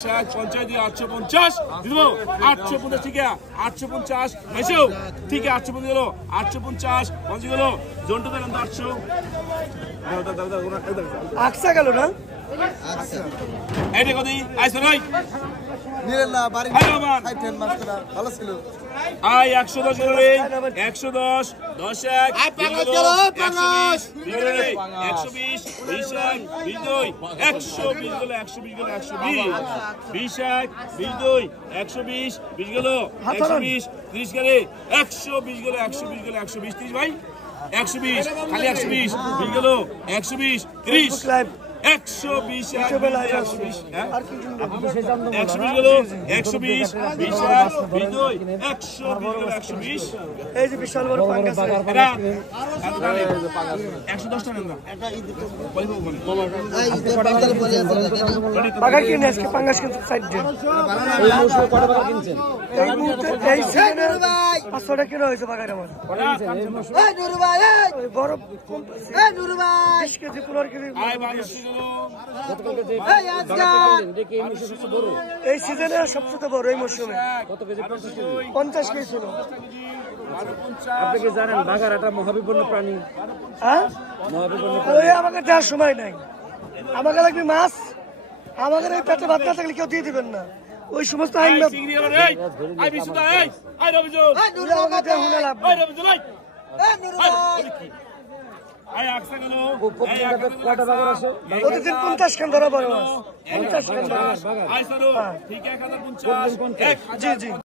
पंचायत 850 850 ठीक है 850 मैशो ठीक है 850 গেল 850 50 গেল জন্টু দেন 800 আকসা গেল না আকসা এইটা কদি আইছো ভাই নিরেলা বাড়ি খাইতেন মাছটা ভালো ছিল আই 110 গেল রে 110 10 1 120 120 20 120 গেল 120 গেল 120 1 20 20 গেল 120 30 গেলে 120 গেল 120 গেল 120 30 ভাই 120 খালি 120 20 গেল 120 30 120 120 গেল 120 120 এই যে বিশাল বড় পাঙ্গাস 110 টাকা না বাগা কিনে আজকে পাঙ্গাস কিন্তু সাইড দেন এই মৌসুমে কত টাকা কিনছেন এই মুহূর্তে এই সিজনে 500 টাকা কিলো হয়েছে বাগার আমার এই নুরু ভাই এই বড় এই নুরু ভাই 20 কেজি 15 কেজি আই 1200 গেল এই আজকাল দেখি এই মৌসুমে সবচেয়ে বড় এই সিজনে সবচেয়ে বড় এই মৌসুমে কত কেজি 50 কেজি ছিল আপনি কি জানেন বাঘার একটা মহাবিপন্ন প্রাণী হ্যাঁ মহাবিপন্ন ওই আমাকে দেওয়ার সময় নাই আমাকে লাগবে মাছ আমাদের এই পেটে ভাত না থাকলে কেউ দিয়ে দিবেন না ওই সমস্ত আইন আই সিংড়ি গেল রে আই বিশুদা আই রবিজুল এই নুরু আমাকে হুনা লাভ আই রবিজুল এই নুরু ভাই আই আকসা গেল কয়টা বাঘার আছে প্রতিদিন 50 খান ধরা বড় মাছ 50 খান ধরা আই সরো ঠিক 1050 জি জি